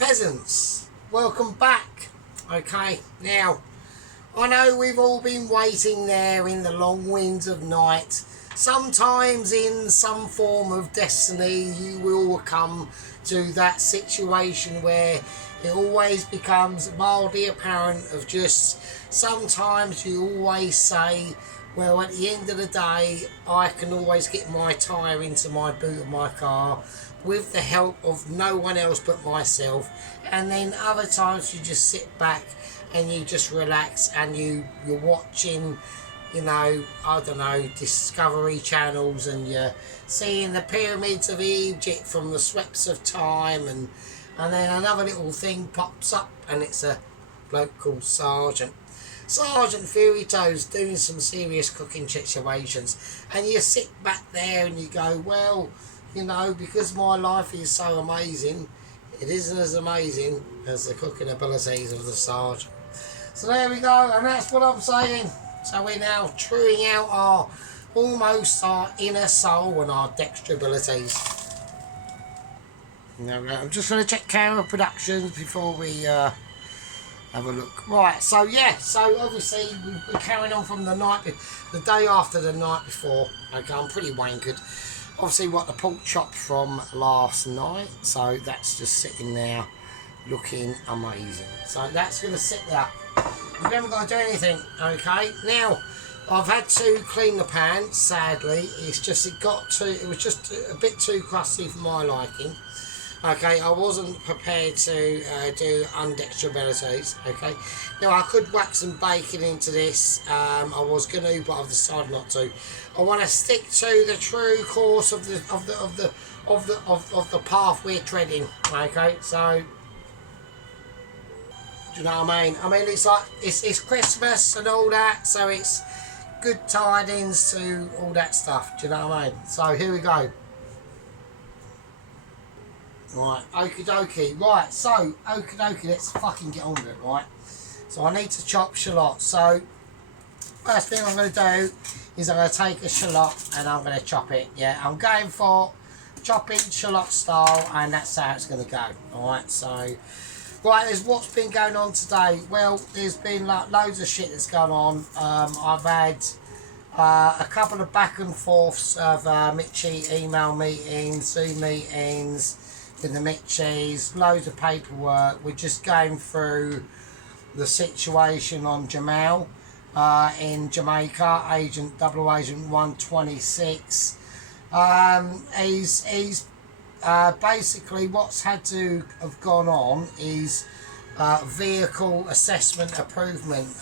Peasants, welcome back. Okay, now I know we've all been waiting there in the long winds of night. Sometimes in some form of destiny you will come to that situation where it always becomes mildly apparent of just sometimes you always say, well, at the end of the day I can always get my tyre into my boot of my car with the help of no one else but myself. And then other times you just sit back and you just relax and you're watching, you know, I don't know, Discovery channels, and you're seeing the pyramids of Egypt from the sweeps of time, and then another little thing pops up and it's a bloke called Sergeant Fairy Toes doing some serious cooking situations, and you sit back there and you go, well, you know, because my life is so amazing, it isn't as amazing as the cooking abilities of the Sergeant. So there we go, and that's what I'm saying. So we're now truing out almost our inner soul and our dexter abilities. Now, I'm just going to check camera productions before we have a look. Right, so yeah, so obviously we're carrying on from the day after the night before. Okay, I'm pretty wankered. Obviously what the pork chop from last night, so that's just sitting there looking amazing. So that's going to sit there. We haven't got to do anything. Okay, now I've had to clean the pan. Sadly, it was just a bit too crusty for my liking. Okay, I wasn't prepared to do undexter abilities. Okay, now I could whack some bacon into this. I was going to, but I've decided not to. I want to stick to the true course of the path we're treading. Okay, so do you know what I mean? I mean, it's like it's Christmas and all that, so it's good tidings to all that stuff. Do you know what I mean? So here we go. Right, okie dokie. Right, so okie dokie, let's fucking get on with it, right? So I need to chop shallots. So first thing I'm going to do is I'm going to take a shallot and I'm going to chop it. Yeah, I'm going for chopping shallot style, and that's how it's going to go. Alright, so right, there's what's been going on today. Well, there's been like loads of shit that's going on. I've had a couple of back and forths of Mitchie email meetings, Zoom meetings with the Mitchies, loads of paperwork. We're just going through the situation on Jamal in Jamaica, Double Agent 126. He's basically what's had to have gone on is vehicle assessment improvement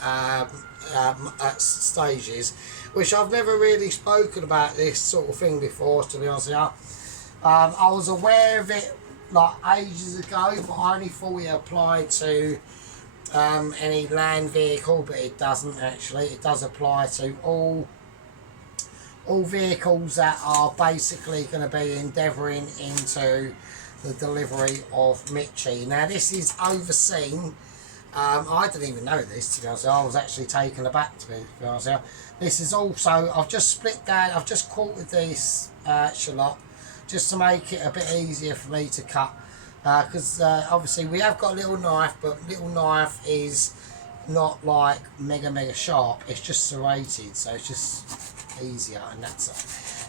stages, which I've never really spoken about this sort of thing before, to be honest with you. I was aware of it like ages ago, but I only thought it applied to any land vehicle, but it doesn't actually. It does apply to all vehicles that are basically going to be endeavouring into the delivery of Mitchie. Now this is overseen, I didn't even know this, to be honest. I was actually taken aback, to be honest. This is also, I've just split down, I've just quartered this shallot just to make it a bit easier for me to cut, because obviously we have got a little knife, but little knife is not like mega sharp, it's just serrated, so it's just easier, and that's it.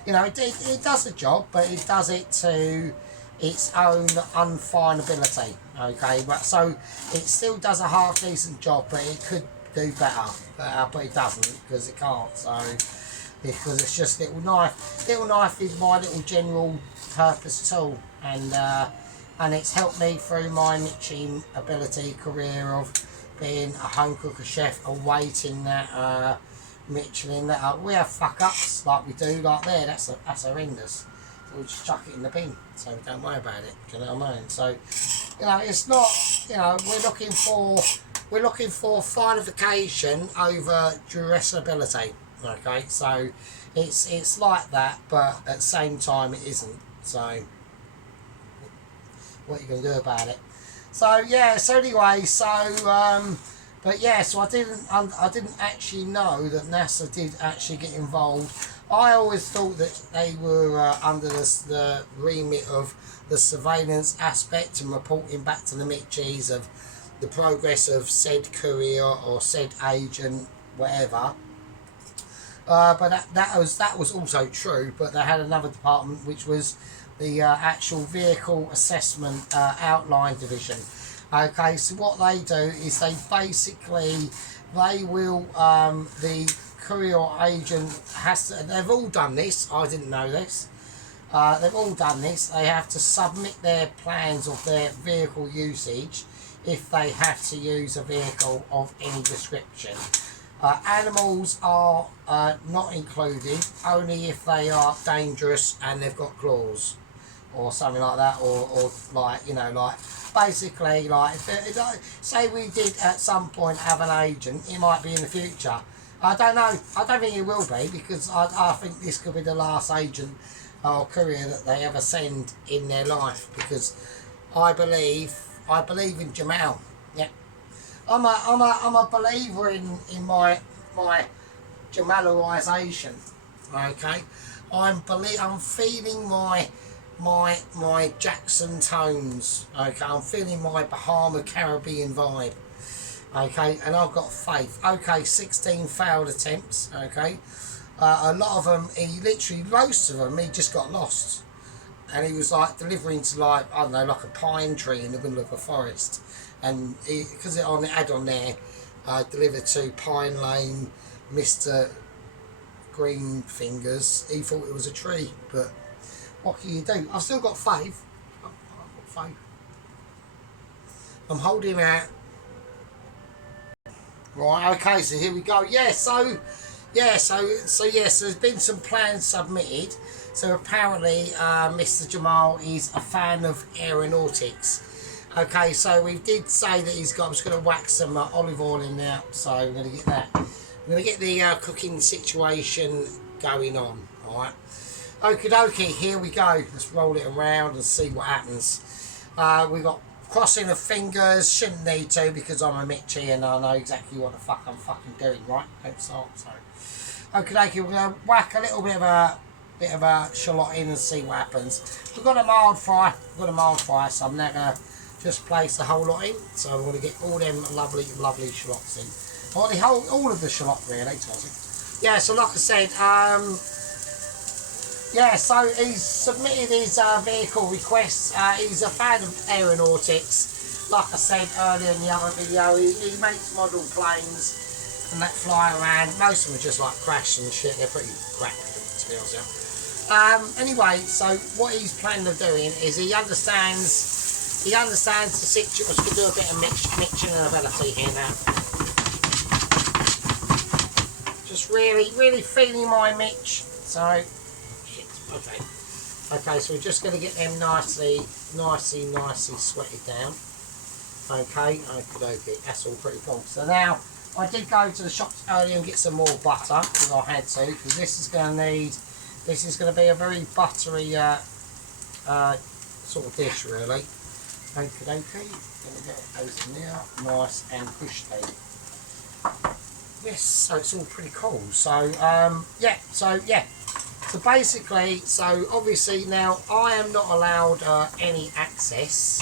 You know, it does the job, but it does it to its own unfinability. Okay, but so it still does a half decent job, but it could do better, but it doesn't, because it can't. So because it's just little knife. Little knife is my little general purpose tool, and it's helped me through my Mitchie ability career of being a home cooker chef, awaiting that Michelin. That we have fuck ups like we do, like there. That's horrendous. So we'll just chuck it in the bin, so don't worry about it. Do you know what I mean? So you know, it's not. You know, we're looking for finification over durability. Okay, so it's like that, but at the same time it isn't. So what are you going to do about it? So yeah, so anyway, but yeah, so I didn't actually know that NASA did actually get involved. I always thought that they were under the remit of the surveillance aspect and reporting back to the Mitchies of the progress of said courier or said agent, whatever. But that was also true. But they had another department which was the actual vehicle assessment outline division. Okay, so what they do is they basically they will the courier agent has to. They've all done this. I didn't know this. They've all done this. They have to submit their plans of their vehicle usage if they have to use a vehicle of any description. Animals are not included, only if they are dangerous and they've got claws or something like that, or like, you know, like basically like if say we did at some point have an agent, it might be in the future. I don't know. I don't think it will be, because I think this could be the last agent or courier that they ever send in their life, because I believe in Jamal. Yeah. I'm a believer in my Jamalerization. Okay, I'm feeling my Jackson tones. Okay, I'm feeling my Bahama Caribbean vibe. Okay, and I've got faith. Okay, 16 failed attempts. Okay, a lot of them, most of them, he just got lost, and he was like delivering to, like, I don't know, like a pine tree in the middle of a forest. And because it had on there, delivered to Pine Lane, Mr. Green Fingers, he thought it was a tree. But what can you do? I've still got faith. I've got faith. I'm holding out. Right, okay, so here we go. So there's been some plans submitted. So apparently Mr. Jamal is a fan of aeronautics. Okay, so we did say that he's got. I'm just going to whack some olive oil in there. So we're going to get that. We're going to get the cooking situation going on. All right. Okie dokie. Here we go. Let's roll it around and see what happens. We've got crossing of fingers. Shouldn't need to, because I'm a Mitchie and I know exactly what the fuck I'm fucking doing. Right. Don't start. So. Okie dokie. We're going to whack a little bit of a shallot in and see what happens. We've got a mild fry. So I'm now going to just place the whole lot in. So I'm going to get all them lovely shallots in. Or all of the shallot really, yeah, so like I said, yeah, so he's submitted his vehicle requests. He's a fan of aeronautics. Like I said earlier in the other video, he makes model planes and that fly around. Most of them are just like crash and shit. They're pretty crap, to be honest with you. Anyway, so what he's planning on doing is he understands the situation. Let's do a bit of mixing and ability here now. Just really feeling my Mitch. So, shit. Okay. So we're just going to get them nicely sweated down. Okay. That's all pretty cool. So now I did go to the shops earlier and get some more butter, because I had to. Because this is going to be a very buttery sort of dish, really. Okay. Gonna get those in there, nice and cushy. Yes, so it's all pretty cool. So So basically, obviously now I am not allowed any access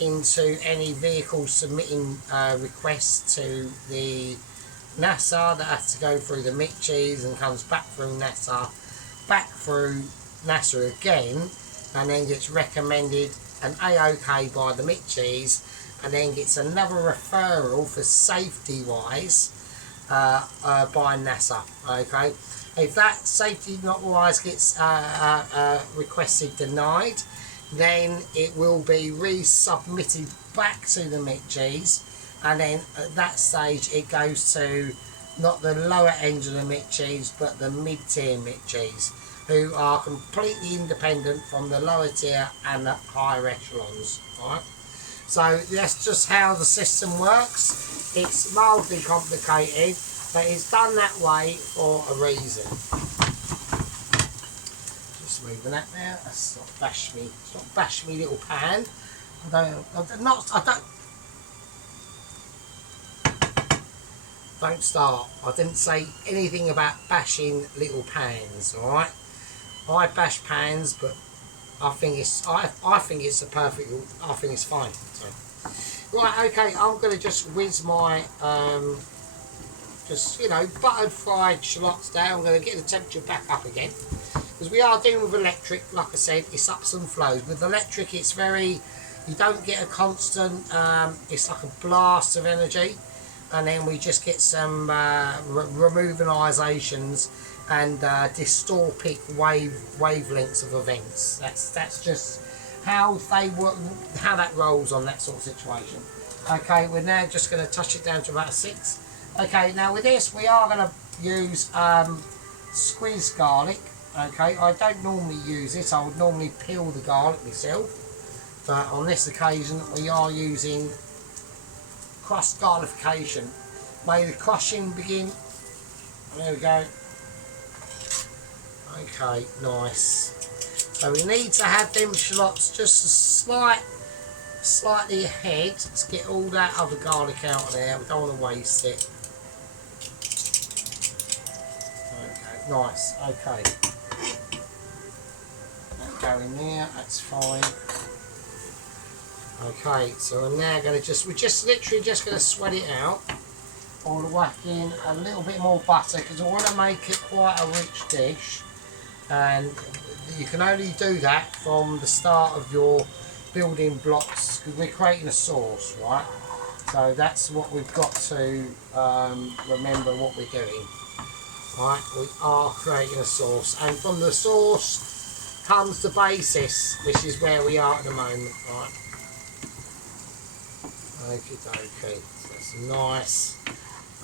into any vehicles submitting requests to the NASA. That has to go through the Mitchies and comes back through NASA, again, and then gets recommended an AOK by the Mitchies, and then gets another referral for safety wise by NASA. Okay, if that safety wise gets requested denied, then it will be resubmitted back to the Mitchies, and then at that stage it goes to not the lower end of the Mitchies but the mid-tier Mitchies, who are completely independent from the lower tier and the higher echelons. Right? So that's just how the system works. It's mildly complicated, but it's done that way for a reason. Just moving that there. That's not bash me. It's not bash me little pan. I don't. Don't start. I didn't say anything about bashing little pans, alright? I bash pans, but I think it's I think it's a perfect. I think it's fine. So, right, okay. I'm going to just whiz my just buttered fried shallots down. I'm going to get the temperature back up again because we are dealing with electric. Like I said, it's ups and flows. With electric, it's very. You don't get a constant. It's like a blast of energy, and then we just get some removalizations and dystopic wavelengths of events. That's just how they work, how that rolls on that sort of situation. Okay, we're now just going to touch it down to about a 6. Okay, now with this we are going to use squeezed garlic. Okay, I don't normally use this. I would normally peel the garlic myself, but on this occasion we are using crushed garlification. May the crushing begin. There we go. Okay, nice. So we need to have them shallots just slightly ahead. Let's get all that other garlic out of there. We don't want to waste it. Okay, nice. Okay. That go in there. That's fine. Okay, so I'm now going to we're just literally just going to sweat it out. I'll whack in a little bit more butter because I want to make it quite a rich dish. And you can only do that from the start of your building blocks because we're creating a sauce, right? So that's what we've got to remember what we're doing, right? We are creating a sauce, and from the sauce comes the basis, which is where we are at the moment, right? Okay, okay, so that's nice.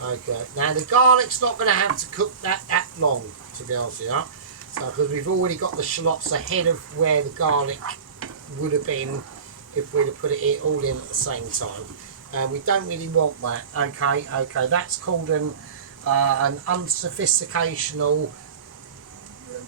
Okay, now the garlic's not going to have to cook that long, to be honest with you. So, because we've already got the shallots ahead of where the garlic would have been if we'd have put it all in at the same time. And we don't really want that. Okay, okay, that's called an unsophisticational,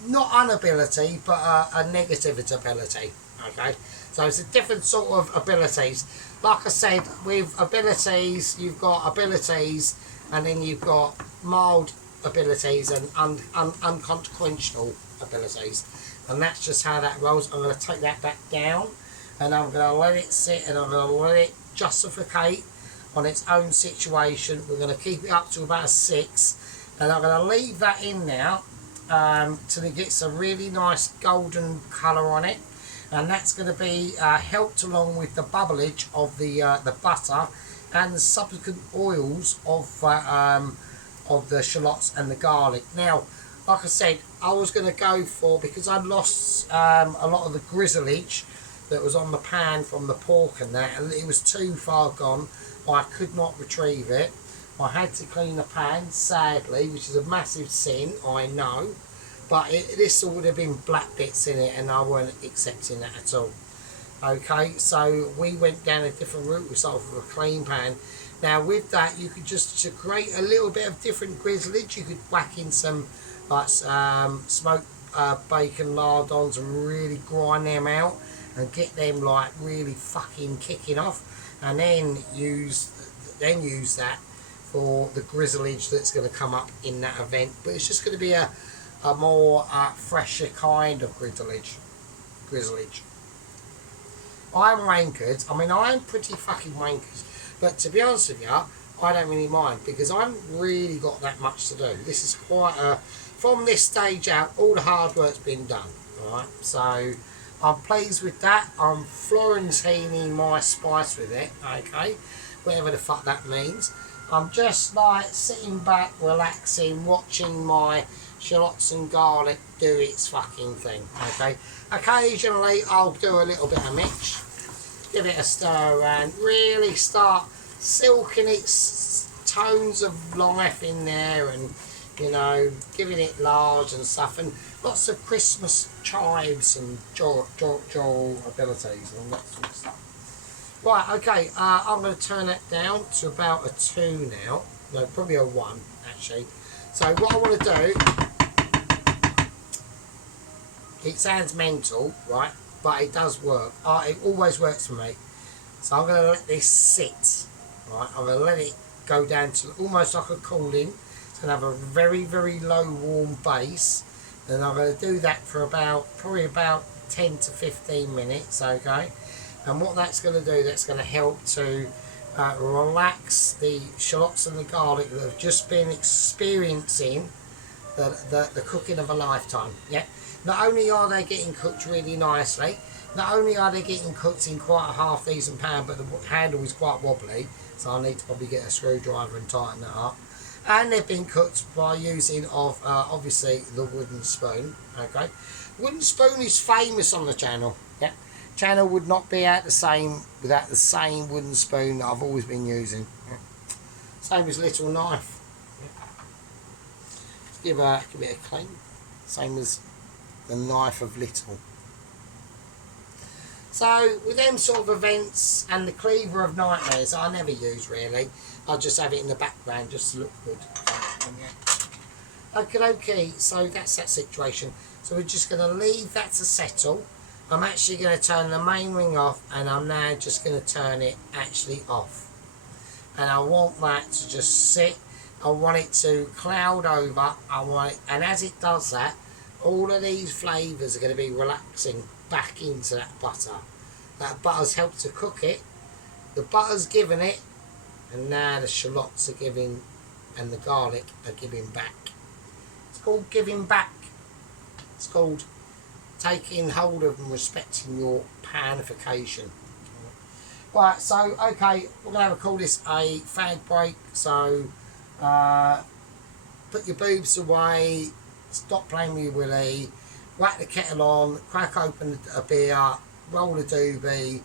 not inability, but a negative ability. Okay, so it's a different sort of abilities. Like I said, with abilities, you've got abilities, and then you've got mild abilities and unconsequential abilities, and that's just how that rolls. I'm going to take that back down, and I'm going to let it sit, and I'm going to let it justificate on its own situation. We're going to keep it up to about a 6, and I'm going to leave that in now till it gets a really nice golden colour on it, and that's going to be helped along with the bubblage of the butter and the subsequent oils of the shallots and the garlic. Now, like I said, I was going to go for, because I lost a lot of the grizzleage that was on the pan from the pork and that, and it was too far gone. I could not retrieve it. I had to clean the pan, sadly, which is a massive sin, I know, but this would have been black bits in it, and I weren't accepting that at all. Okay, so we went down a different route. We started with a clean pan. Now with that, you could just, to create a little bit of different grizzleage, you could whack in some like smoked bacon lardons and really grind them out and get them like really fucking kicking off, and then use that for the grizzleage that's going to come up in that event. But it's just going to be a more fresher kind of grizzleage. I'm wankered. I mean, I'm pretty fucking wankered. But to be honest with you, I don't really mind because I haven't really got that much to do. This is quite a... From this stage out, all the hard work's been done. Right? So, I'm pleased with that. I'm Florentining my spice with it. Okay? Whatever the fuck that means. I'm just like sitting back, relaxing, watching my shallots and garlic do its fucking thing. Okay? Occasionally, I'll do a little bit of mix. Give it a stir around, really start silking its tones of life in there, and giving it large and stuff, and lots of Christmas chives and joy abilities and all that sort of stuff. Right, okay, I'm going to turn that down to about a 2 now, no, probably a 1 actually. So what I want to do, it sounds mental, right? But it does work. It always works for me. So I'm going to let this sit. Right, I'm going to let it go down to almost like a cooling. It's going to have a very, very low warm base. And I'm going to do that for probably about 10 to 15 minutes, okay? And what that's going to do, that's going to help to relax the shallots and the garlic that have just been experiencing the cooking of a lifetime. Yeah. Not only are they getting cooked really nicely, not only are they getting cooked in quite a half decent pan, but the handle is quite wobbly, so I need to probably get a screwdriver and tighten that up. And they've been cooked by using of obviously the wooden spoon. Okay, wooden spoon is famous on the channel. Yeah, channel would not be out the same without the same wooden spoon that I've always been using. Yeah. Same as little knife. Yeah. Give it a clean. Same as the knife of little. So with them sort of events and the cleaver of nightmares, I never use really. I just have it in the background just to look good. Okay, so that's that situation. So we're just going to leave that to settle. I'm actually going to turn the main ring off, and I'm now just going to turn it actually off. And I want that to just sit. I want it to cloud over. And as it does that, all of these flavours are going to be relaxing back into that butter. That butter's helped to cook it. The butter's given it, and now the shallots are giving, and the garlic are giving back. It's called giving back. It's called taking hold of and respecting your panification. Right, so okay, we're gonna call this a fag break. So put your boobs away, stop playing with your willy, whack the kettle on, crack open a beer, roll a doobie,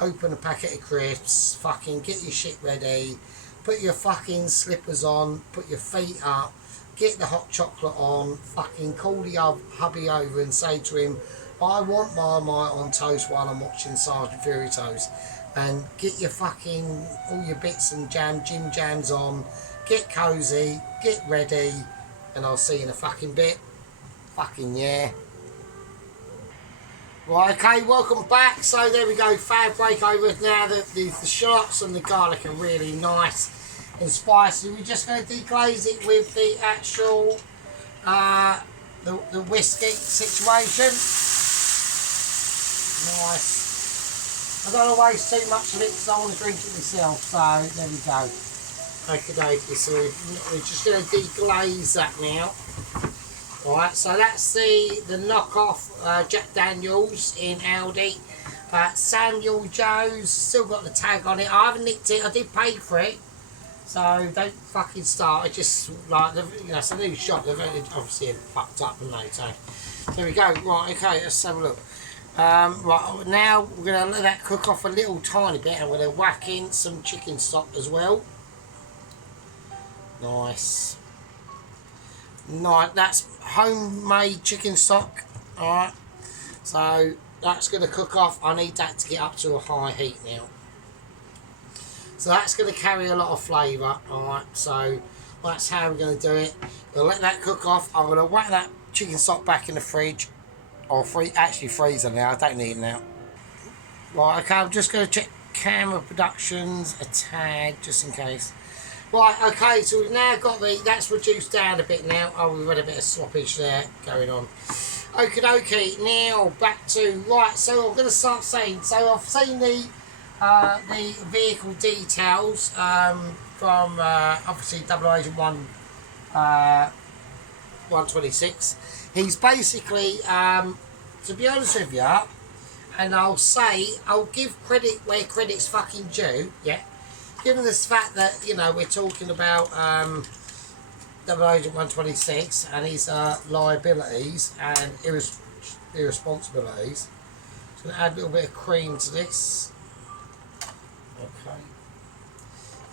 open a packet of crisps, fucking get your shit ready, put your fucking slippers on, put your feet up, get the hot chocolate on, fucking call the hubby over and say to him, I want Marmite on toast while I'm watching Sergeant Fury Toast. And get your fucking, all your bits and jam, gym jams on, get cosy, get ready, and I'll see you in a fucking bit. Fucking yeah. Right, okay, welcome back. So there we go, fag break over. Now the shallots and the garlic are really nice and spicy. We're just going to deglaze it with the actual the whiskey situation. Nice. I don't want to waste too much of it because I want to drink it myself. So there we go. Okay, so we're just going to deglaze that now. Alright, so that's the knockoff Jack Daniels in Aldi. Samuel Joe's, still got the tag on it. I haven't nicked it, I did pay for it. So don't fucking start. I just like, you know, it's a new shop. They've obviously fucked up, haven't they? So there we go. Right, okay, let's have a look. Right, now we're going to let that cook off a little tiny bit, and we're going to whack in some chicken stock as well. Nice. Nice, that's homemade chicken stock. Alright, so that's going to cook off. I need that to get up to a high heat now. So that's going to carry a lot of flavour. Alright, so that's how we're going to do it. We'll let that cook off. I'm going to whack that chicken stock back in the fridge. Or actually freezer now, I don't need it now. Right, okay, I'm just going to check camera productions a tad, just in case. Right, okay, so we've now got that's reduced down a bit now. Oh, we've had a bit of sloppage there going on. Okie dokie, now back to, right, so I'm going to start saying, so I've seen the vehicle details from obviously Double Agent 126. He's basically, to be honest with you, and I'll give credit where credit's fucking due, yeah? Given this fact that, you know, we're talking about Double Agent 126 and his liabilities and irresponsibilities. So I'm going to add a little bit of cream to this. Okay.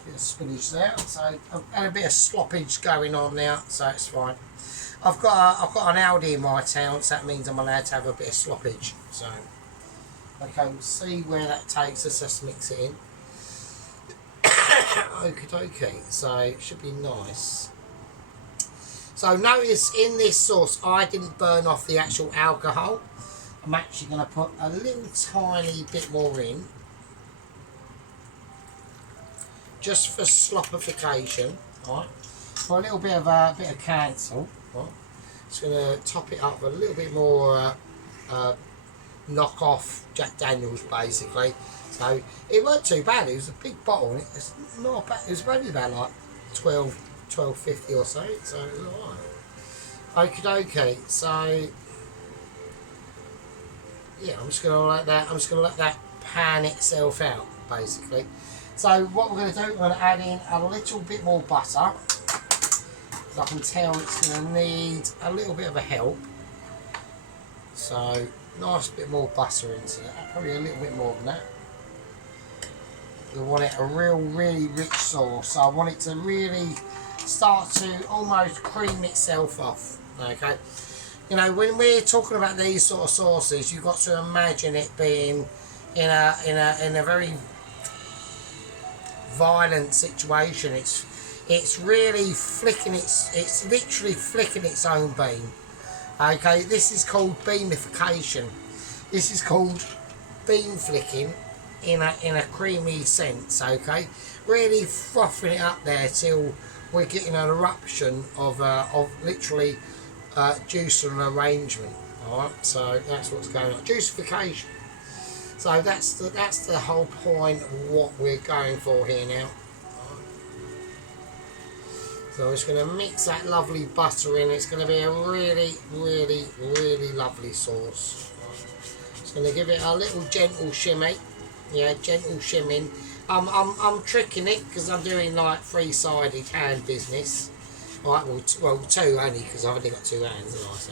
Bit of spinach there. So I've had a bit of sloppage going on now, so it's fine. I've got an Aldi in my town, so that means I'm allowed to have a bit of sloppage. So, okay, we'll see where that takes us. Let's mix it in. Okay, so it should be nice. So notice in this sauce I didn't burn off the actual alcohol. I'm actually going to put a little tiny bit more in, just for sloppification, right? For a little bit of cancel, right? Just going to top it up with a little bit more knock off Jack Daniels, basically. So it weren't too bad. It was a big bottle, and it's not bad. It was only about like 12.50 or so. So it was alright. Okie dokie. So yeah, I'm just gonna let that pan itself out, basically. So what we're going to do, we're going to add in a little bit more butter. I can tell it's going to need a little bit of a help. So nice bit more butter into that, probably a little bit more than that. We want it a really rich sauce, so I want it to really start to almost cream itself off. Okay, you know, when we're talking about these sort of sauces, you've got to imagine it being in a very violent situation. It's really flicking it's literally flicking its own beam. Okay, this is called beamification. This is called beam flicking in a creamy sense. Okay, really frothing it up there till we're getting an eruption of literally juice and arrangement. All right, so that's what's going on. Juicification. So that's the whole point of what we're going for here now. So I'm just going to mix that lovely butter in. It's going to be a really lovely sauce. Just going to give it a little gentle shimmy. Yeah, gentle shimming. I'm tricking it because I'm doing like three-sided hand business. Right, well two only because I've only got two hands, haven't I? So.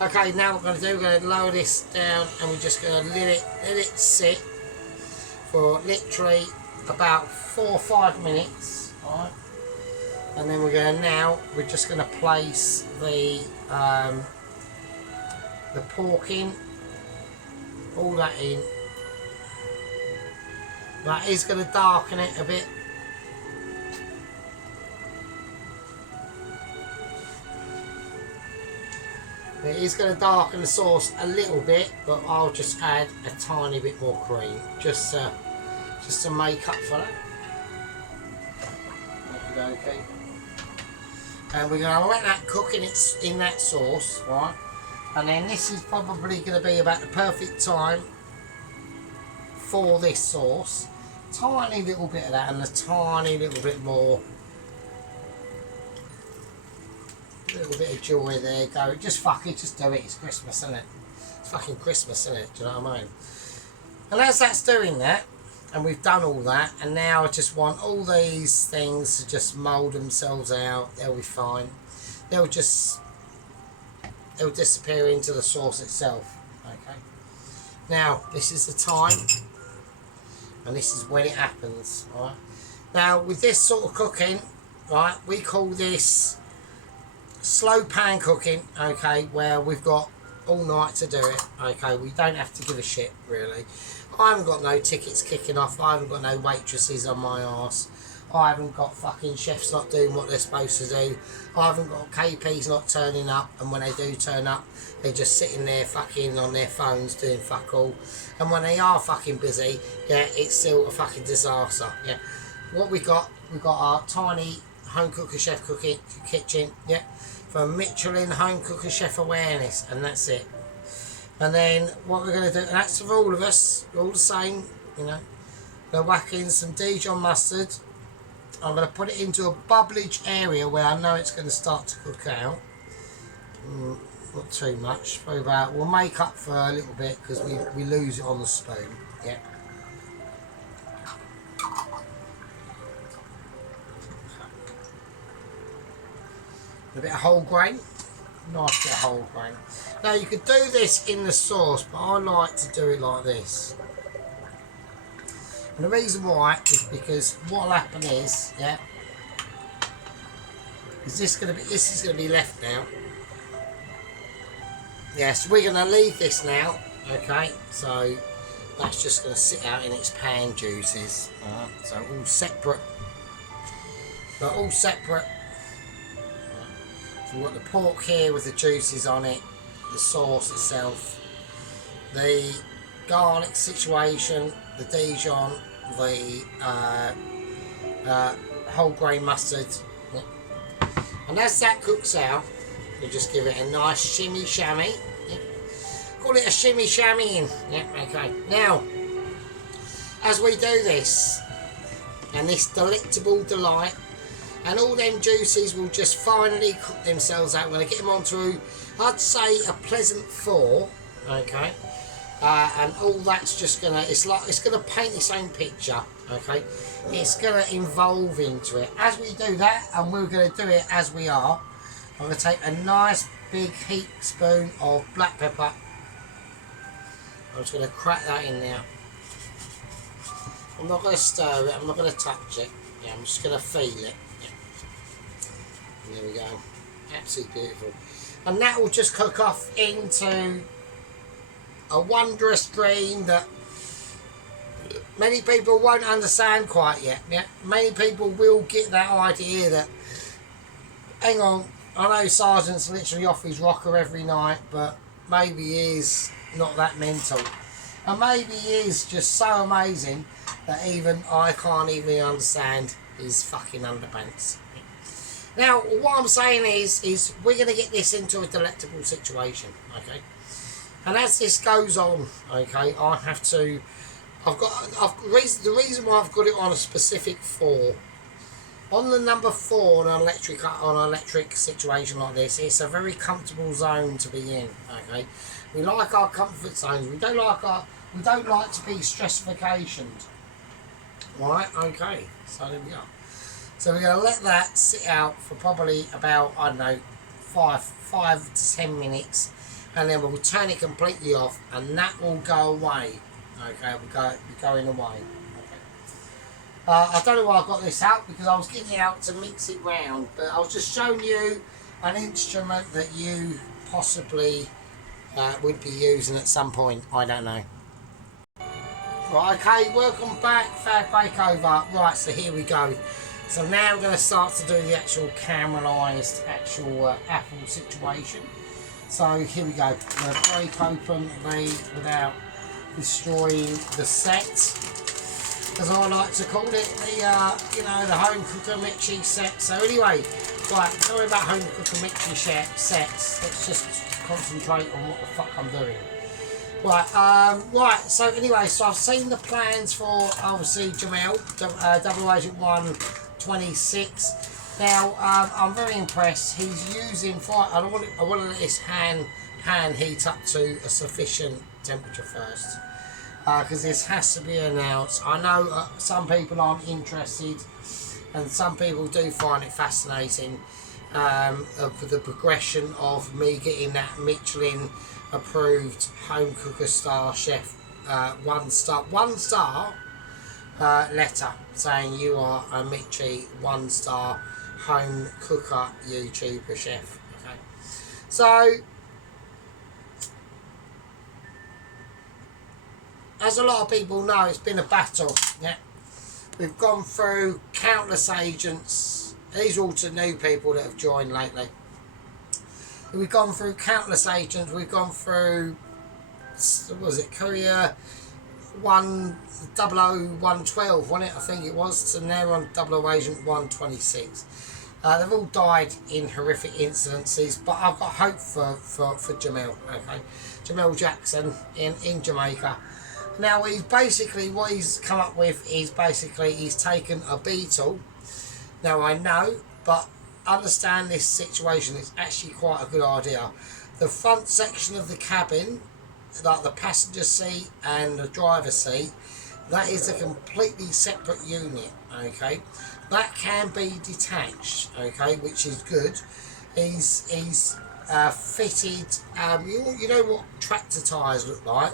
Okay, now what we're going to do, we're going to lower this down and we're just going to let it sit for literally about 4 or 5 minutes. All right. And then we're just going to place the pork in, all that in. That is going to darken it a bit. It is going to darken the sauce a little bit, but I'll just add a tiny bit more cream, just to make up for that. Okay. And we're going to let that cook in that sauce, right? And then this is probably going to be about the perfect time for this sauce. Tiny little bit of that and a tiny little bit more. A little bit of joy there. Go, just fuck it, just do it. It's Christmas, isn't it? It's fucking Christmas, isn't it? Do you know what I mean? And as that's doing that, and we've done all that, and now I just want all these things to just mould themselves out. They'll be fine. They'll disappear into the sauce itself. Okay. Now this is the time, and this is when it happens. Right. Now with this sort of cooking, right, we call this slow pan cooking. Okay, where we've got all night to do it. Okay, we don't have to give a shit really. I haven't got no tickets kicking off. I haven't got no waitresses on my arse. I haven't got fucking chefs not doing what they're supposed to do. I haven't got KPs not turning up, and when they do turn up, they're just sitting there fucking on their phones doing fuck all. And when they are fucking busy, yeah, it's still a fucking disaster. Yeah, what we've got our tiny home cooker chef cooking kitchen. Yeah, for Michelin home cooker chef awareness, and that's it. And then what we're going to do, and that's for all of us, all the same, you know. We're whack in some Dijon mustard. I'm going to put it into a bubblage area where I know it's going to start to cook out. Not too much. Probably about, we'll make up for a little bit because we lose it on the spoon. Yeah. A bit of whole grain. Nice bit of whole grain. Now you could do this in the sauce, but I like to do it like this. And the reason why is because what will happen is, yeah, is this is gonna be left now. Yes, we're gonna leave this now. Okay, so that's just gonna sit out in its pan juices. So all separate. They're all separate. So we've got the pork here with the juices on it, the sauce itself, the garlic situation, the Dijon, the whole grain mustard. Yep. And as that cooks out, you just give it a nice shimmy shammy. Yep. Call it a shimmy shammy in. Yep, okay. Now, as we do this, and this delectable delight, and all them juices will just finally cook themselves out. We're going to get them onto, I'd say, a pleasant 4, okay? And all that's just going to, it's going to paint its own picture, okay? It's going to involve into it. As we do that, and we're going to do it as we are, I'm going to take a nice big heaped spoon of black pepper. I'm just going to crack that in there. I'm not going to stir it, I'm not going to touch it. Yeah, I'm just going to feel it. Yeah. There we go. Absolutely beautiful. And that will just cook off into a wondrous green that many people won't understand quite yet. Yeah? Many people will get that idea that, hang on, I know Sergeant's literally off his rocker every night, but maybe he is not that mental. And maybe he is just so amazing that even I can't even understand his fucking underpants. Now, what I'm saying is we're going to get this into a delectable situation, okay? And as this goes on, okay, I have to, the reason why I've got it on a specific 4, on the number 4 on an electric situation like this, it's a very comfortable zone to be in, okay? We like our comfort zones. We don't like to be stressificationed. Right, okay, so there we go. So we're going to let that sit out for probably about, I don't know, 5 to 10 minutes, and then we'll turn it completely off, and that will go away. Okay, we'll be going away. Okay. I don't know why I got this out, because I was getting it out to mix it round, but I was just showing you an instrument that you possibly would be using at some point. I don't know. Right, okay, welcome back, Fab Breakover. Right, so here we go. So now we're going to start to do the actual caramelised apple situation. So here we go. I'm going to break open without destroying the set, as I like to call it, the home cooker Mitchie set. So anyway, right, sorry about home cooker Mitchie sets. Let's just concentrate on what the fuck I'm doing. Right, so anyway, so I've seen the plans for, obviously, Jamel, Double Agent 126. Now, I'm very impressed. He's using I want to let this pan heat up to a sufficient temperature first, because this has to be announced. I know some people aren't interested, and some people do find it fascinating, of the progression of me getting that Michelin approved home cooker star chef one star letter saying you are a Mitchie 1-star home cooker YouTuber chef. Okay, so as a lot of people know, it's been a battle. Yeah, we've gone through countless agents. These are all to new people that have joined lately. We've gone through countless agents. We've gone through, what was it, Courier 100-112, wasn't it? I think it was. So now we're on Double Agent 126. They've all died in horrific incidences, but I've got hope for Jamel. Okay, Jamel Jackson in Jamaica. Now he's basically, what he's come up with is basically he's taken a beetle. Now I know, but understand this situation is actually quite a good idea. The front section of the cabin, like the passenger seat and the driver's seat, that is a completely separate unit. Okay, that can be detached. Okay, which is good. He's fitted. You know what tractor tyres look like.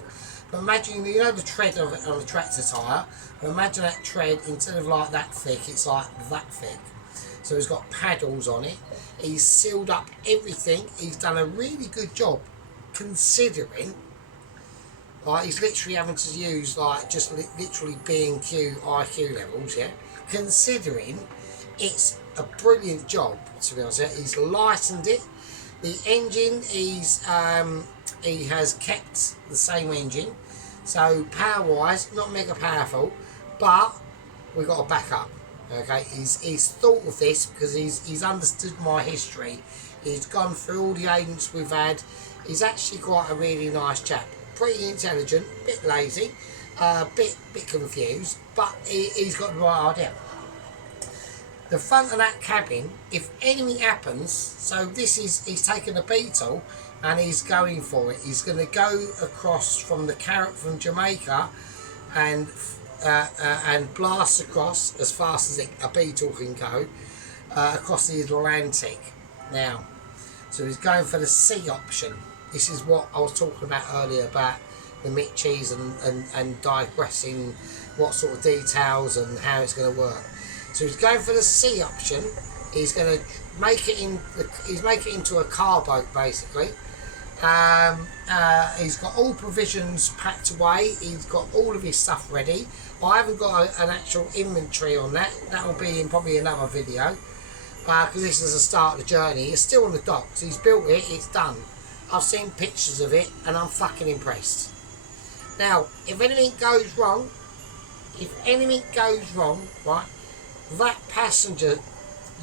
But imagine, you know the tread of it on a tractor tyre. Imagine that tread, instead of like that thick, it's like that thick. So he's got paddles on it. He's sealed up everything. He's done a really good job, considering, like, he's literally having to use like just literally B&Q IQ levels. Yeah, considering it's a brilliant job, to be honest. He's lightened it. The engine, he has kept the same engine. So power wise, not mega powerful, but we've got a backup. Okay, he's thought of this because he's understood my history. He's gone through all the agents we've had. He's actually quite a really nice chap. Pretty intelligent, bit lazy, bit confused, but he's got the right idea. The front of that cabin, if anything happens, so he's taken a beetle and he's going for it. He's going to go across from from Jamaica and blast across as fast as a beetle can go across the Atlantic. Now, so he's going for the sea option. This is what I was talking about earlier about the Mitchies and digressing what sort of details and how it's going to work. So he's going for the sea option. He's going to make it into a car boat basically. He's got all provisions packed away. He's got all of his stuff ready. I haven't got an actual inventory on that. That will be in probably another video because this is the start of the journey. It's still on the docks. He's built it. It's done. I've seen pictures of it and I'm fucking impressed. Now, if anything goes wrong, right, that passenger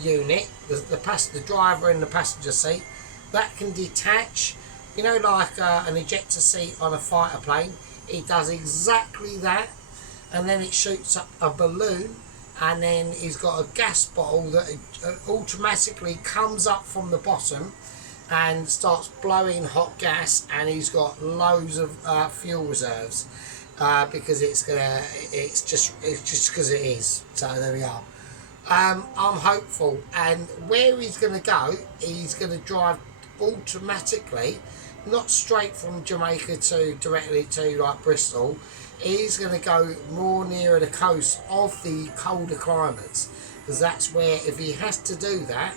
unit, the driver in the passenger seat, that can detach, you know, like an ejector seat on a fighter plane. It does exactly that, and then it shoots up a balloon, and then he's got a gas bottle that automatically comes up from the bottom and starts blowing hot gas, and he's got loads of fuel reserves because it's just because it is. So there we are. I'm hopeful, and where he's going to go, he's going to drive automatically, not straight from Jamaica directly to like Bristol. He's going to go more nearer the coast of the colder climates, because that's where, if he has to do that,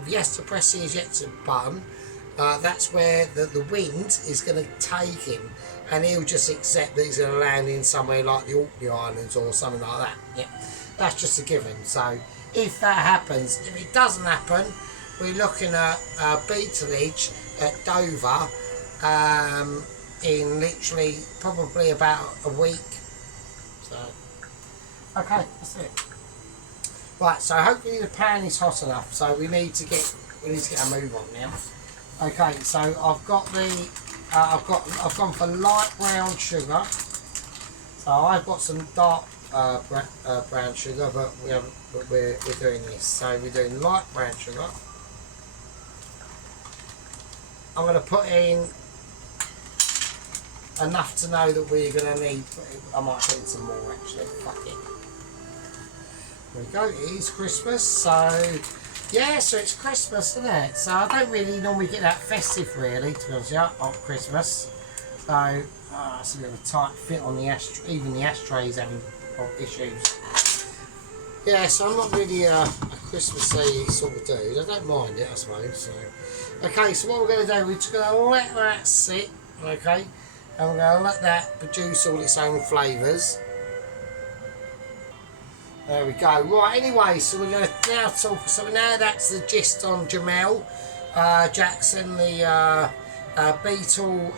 if he has to press the ejector button, that's where the wind is going to take him, and he'll just accept that he's going to land in somewhere like the Orkney Islands or something like that. Yeah. That's just a given. So if that happens, if it doesn't happen, we're looking at beetlage at Dover in literally probably about a week. So okay, that's it. Right, so hopefully the pan is hot enough. So we need to get a move on now. Okay, so I've got I've gone for light brown sugar. So I've got some dark brown sugar, but we're doing this. So we're doing light brown sugar. I'm going to put in enough to know that we're going to need. I might put in some more actually. Fuck it. There we go. It is Christmas, so yeah. So it's Christmas, isn't it? So I don't really normally get that festive, really, to be honest, on Christmas. So it's a bit of a tight fit on the ashtray. Even the ashtrays having issues. Yeah, so I'm not really a Christmassy sort of dude. I don't mind it, I suppose. So. Okay, so what we're going to do, we're just going to let that sit, okay, and we're going to let that produce all its own flavours. There we go. Right, anyway, so we're going to now talk, so now that's the gist on Jamel Jackson, the beetle,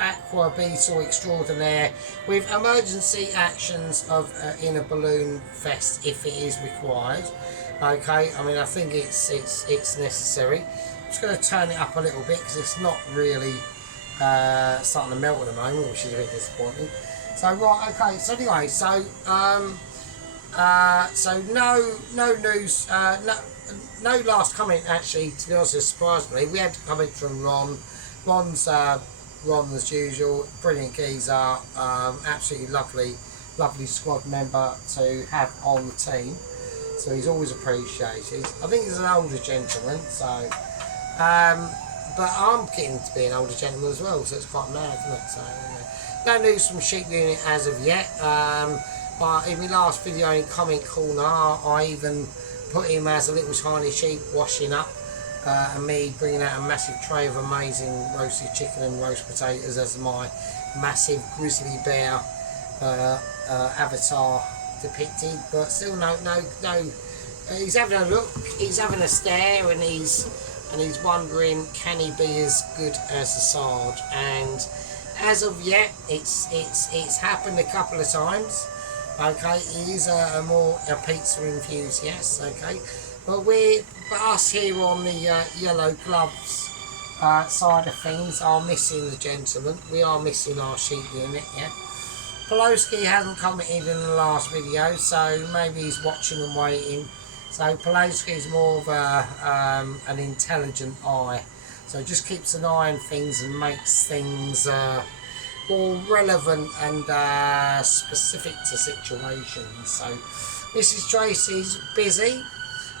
aqua beetle extraordinaire, with emergency actions of in a balloon vest if it is required. Okay, I mean, I think it's necessary. I'm just going to turn it up a little bit because it's not really starting to melt at the moment, which is a bit disappointing. So right, okay. So anyway, so no news, no last comment actually. To be honest, surprisingly, we had a comment from Ron. Ron as usual, brilliant geezer, absolutely lovely squad member to have on the team. So he's always appreciated. I think he's an older gentleman, so but I'm getting to be an older gentleman as well, so it's quite mad, isn't it? So no news from Sheep Unit as of yet. But in my last video in comment corner, I even put him as a little tiny sheep washing up, and me bringing out a massive tray of amazing roasted chicken and roast potatoes as my massive grizzly bear avatar depicted. But still no, he's having a look, he's having a stare, and he's wondering, can he be as good as the Sarge? And as of yet, it's happened a couple of times. Okay, he is a pizza enthusiast. Okay, but us here on the yellow gloves side of things are missing the gentleman. We are missing our sheep unit. Yeah, Poloski hasn't commented in the last video, so maybe he's watching and waiting. So Poloski is more of an intelligent eye, so just keeps an eye on things and makes things more relevant and specific to situations. So Mrs. Tracy's busy.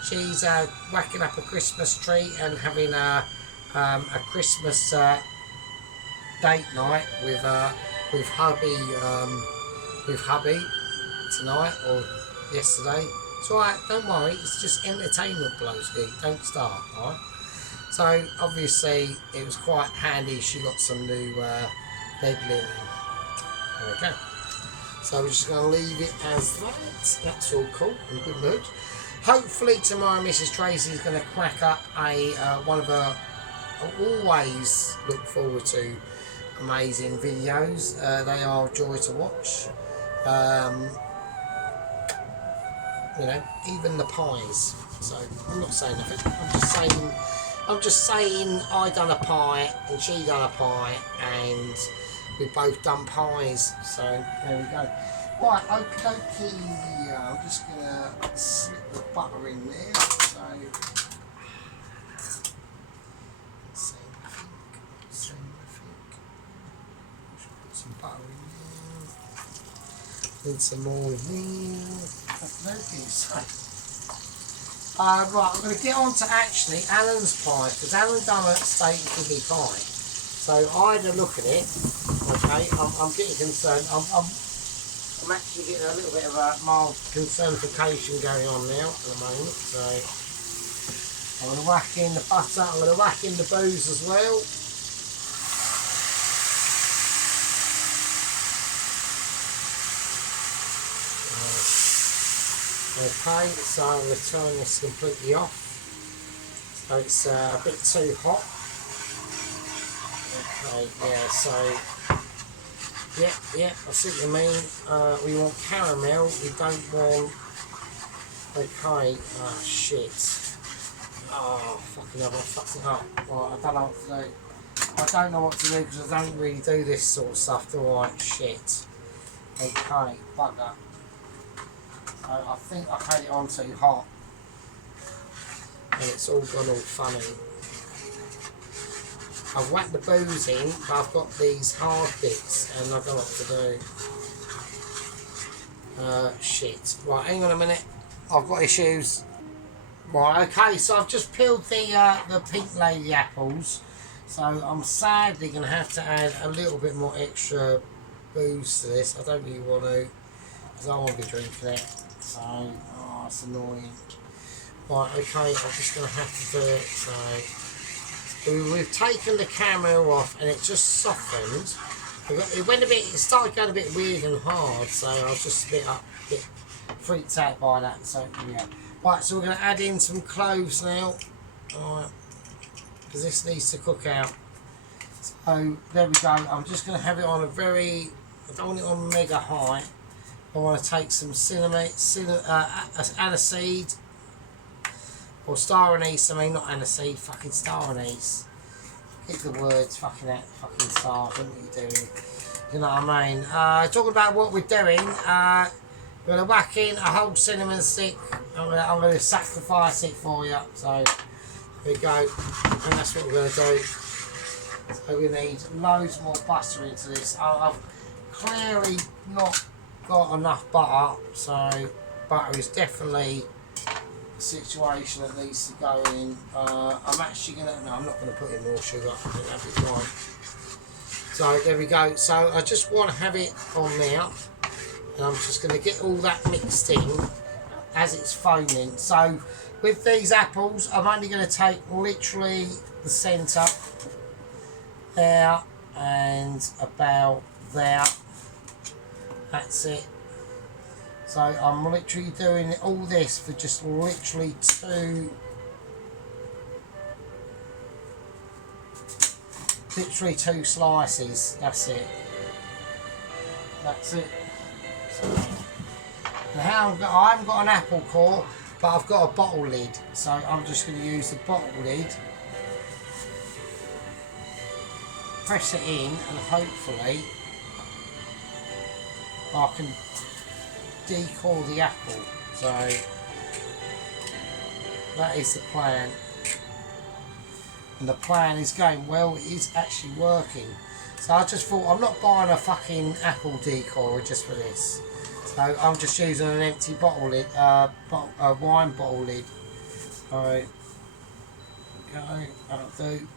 She's whacking up a Christmas tree and having a Christmas date night with hubby tonight or yesterday. It's alright, don't worry, it's just entertainment, Blowski, don't start, alright? So obviously it was quite handy she got some new bed linen. There we go. So we're just going to leave it as that. That's all cool, in good mood. Hopefully tomorrow Mrs. Tracy is going to crack up one of her, I always look forward to amazing videos. They are a joy to watch. You know, even the pies. So I'm not saying nothing. I'm just saying I done a pie and she done a pie and we both done pies. So there we go. Right, okie dokie. I'm just gonna slip the butter in there. So let's see, put some butter in there. Need some more in there. Right, I'm going to get on to actually Alan's pie, because Alan done a steak and kidney pie. So I had a look at it. Okay, I'm getting concerned. I'm actually getting a little bit of a mild concernification going on now at the moment. So I'm going to whack in the butter. I'm going to whack in the booze as well. Okay, so I'm going to turn this completely off. So it's a bit too hot. Okay, yeah, so yeah, I see what you mean. We want caramel, we don't want. Okay, oh shit. Oh, fucking hell, I'm fucking up. Right, I don't know what to do. I don't know what to do because I don't really do this sort of stuff, do I? Shit. Okay, bugger. I think I had it on too hot and it's all gone all funny. I've whacked the booze in, but I've got these hard bits and I don't know what to do. Shit. Right, hang on a minute. I've got issues. Right, okay, so I've just peeled the pink lady apples. So I'm sadly going to have to add a little bit more extra booze to this. I don't really want to, because I won't be drinking it. So, oh, it's annoying. Right, okay, I'm just going to have to do it. So, we've taken the caramel off and it just softened. It started going a bit weird and hard, so I was just a bit freaked out by that. So, yeah. Right, so we're going to add in some cloves now. Alright, because this needs to cook out. So, there we go. I'm just going to have it on I don't want it on mega high. I want to take some aniseed, or star anise, I mean not aniseed, fucking star anise. Get the words, fucking that, fucking stars, what are you doing? You know what I mean? Talking about what we're doing, we're going to whack in a whole cinnamon stick. I'm going to sacrifice it for you. So, there we go. And that's what we're going to do. So we need loads more butter into this. I've clearly not got enough butter, so butter is definitely a situation that needs to go in. I'm actually going to, no, I'm not going to put in more sugar, I think that'd be fine. So there we go. So I just want to have it on now, and I'm just going to get all that mixed in as it's foaming. So with these apples, I'm only going to take literally the centre there and about there. That's it. So I'm literally doing all this for just literally two slices. That's it. That's it. So And I haven't got an apple core, but I've got a bottle lid. So I'm just going to use the bottle lid. Press it in and hopefully I can decore the apple. So that is the plan. And the plan is going well, it is actually working. So I just thought I'm not buying a fucking apple decorer just for this. So I'm just using an empty bottle lid, wine bottle lid. Alright, go, that'll do.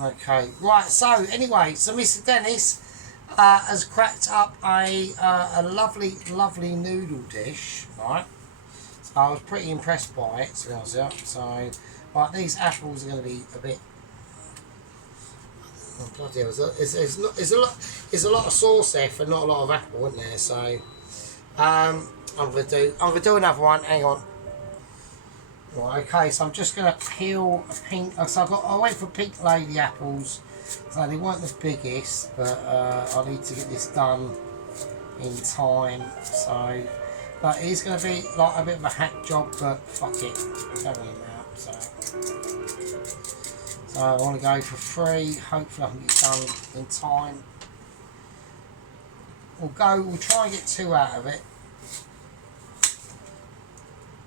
Okay, right, so anyway, so Mr. Dennis has cracked up a lovely, lovely noodle dish, right? So I was pretty impressed by it, to be honest with you. So, right, these apples are going to be a bit... Oh, bloody hell, there's a lot of sauce there for not a lot of apple, isn't there? So, I'm gonna do another one. Hang on. Right, okay, so I'm just gonna peel a pink. So I went for pink lady apples. So they weren't the biggest, but I need to get this done in time. So, but it's gonna be like a bit of a hack job, but fuck it, don't really matter. So I want to go for 3. Hopefully I can get done in time. We'll try and get 2 out of it.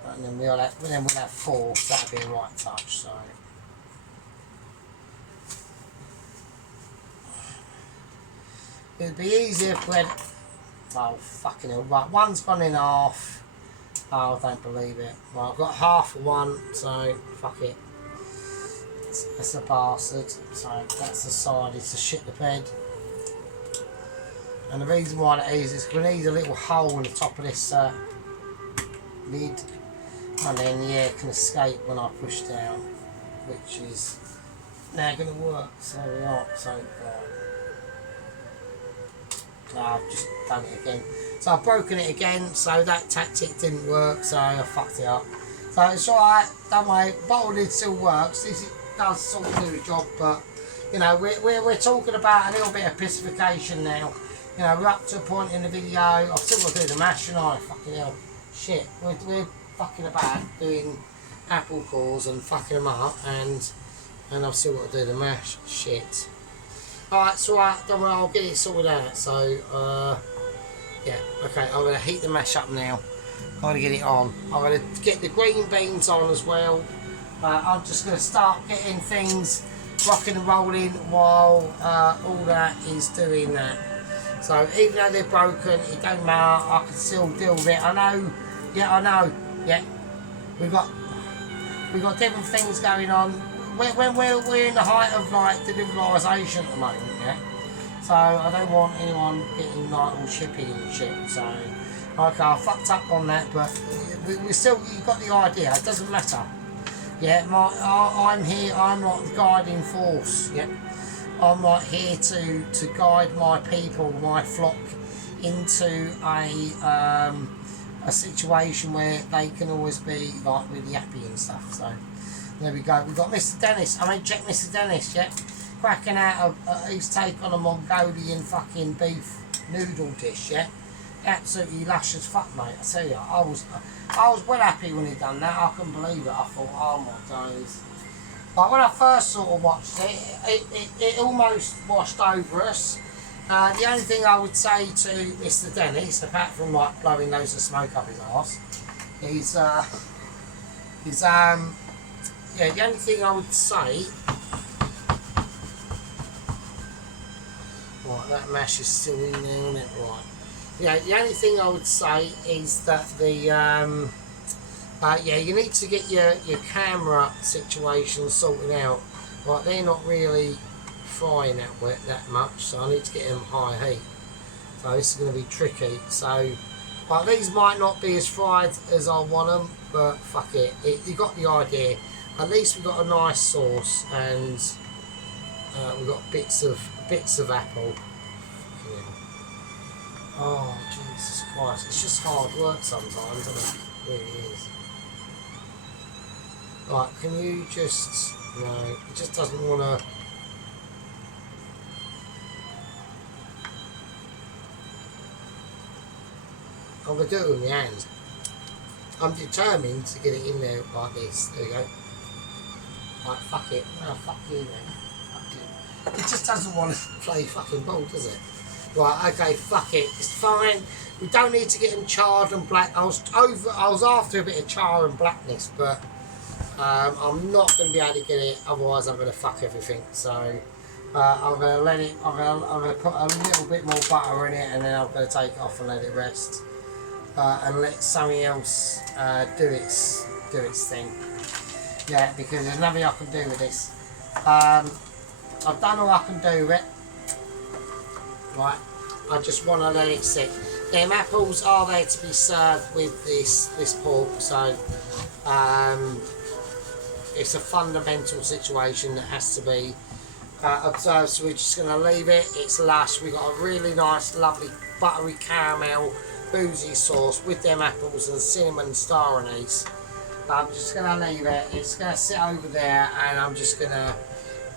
And then we'll have 4, so that'll be a right touch. So it'd be easier if we had... Oh fucking hell, right, one's gone in half. Oh, I don't believe it. Well, I've got half of one, so fuck it. That's a bastard. So that's decided to shit the bed. And the reason why that is we need a little hole in the top of this lid, and then the air can escape when I push down, which is now going to work. So there we are. So I've just done it again. So I've broken it again. So that tactic didn't work. So I fucked it up. So it's alright. Don't worry. Bottle lid still works. This does sort of do the job, but you know we're talking about a little bit of pacification now. You know, we're up to a point in the video. I've still got to do the mash, and I fucking hell, shit. We're fucking about doing apple cores and fucking them up, and I've still got to do the mash. Shit. Alright, so don't worry, I'll get it sorted out. So yeah, okay. I'm gonna heat the mash up now. I'm gonna get it on. I'm gonna get the green beans on as well. I'm just gonna start getting things rocking and rolling while all that is doing that. So even though they're broken, it don't matter. I can still deal with it. I know. Yeah. We've got different things going on. When we're in the height of like deliverisation at the moment, yeah. So I don't want anyone getting like all chippy and shit. So okay, I fucked up on that, but we still, you got the idea. It doesn't matter. Yeah, I'm here. I'm like the guiding force. Yeah. I'm like here to guide my people, my flock, into a situation where they can always be like really happy and stuff. So there we go. We've got Mr. Dennis. I mean, check Mr. Dennis, yeah, cracking out his take on a Mongolian fucking beef noodle dish, yeah. Absolutely lush as fuck, mate. I tell you, I was well happy when he done that. I couldn't believe it. I thought, oh my days. But when I first sort of watched it almost washed over us. The only thing I would say to Mr. Dennis, apart from like blowing loads of smoke up his arse, is yeah, the only thing I would say, right, that mash is still in there, isn't it? Right. Yeah, the only thing I would say is that the yeah, you need to get your camera situation sorted out. Like, they're not really frying that much, so I need to get them high heat. So this is going to be tricky. So, like, these might not be as fried as I want them, but fuck it. You got the idea. At least we've got a nice sauce, and we've got bits of apple. Oh Jesus Christ! It's just hard work sometimes, isn't it? It really is. Right, can you just... No, it just doesn't want to... I'm going to do it with my hands. I'm determined to get it in there like this. There you go. Right, fuck it. No, fuck you then. Fuck it. It just doesn't want to play fucking ball, does it? Right, okay, fuck it. It's fine. We don't need to get them charred and black. I was after a bit of char and blackness, but I'm not going to be able to get it. Otherwise, I'm going to fuck everything. So I'm going to let it. I'm going to put a little bit more butter in it, and then I'm going to take it off and let it rest, and let something else do its thing. Yeah, because there's nothing I can do with this. I've done all I can do with it. Right, I just want to let it sit. Them apples are there to be served with this pork, so it's a fundamental situation that has to be observed. So we're just going to leave it. It's lush. We've got a really nice, lovely buttery caramel boozy sauce with them apples and cinnamon star anise. I'm just going to leave it. It's going to sit over there, and I'm just going to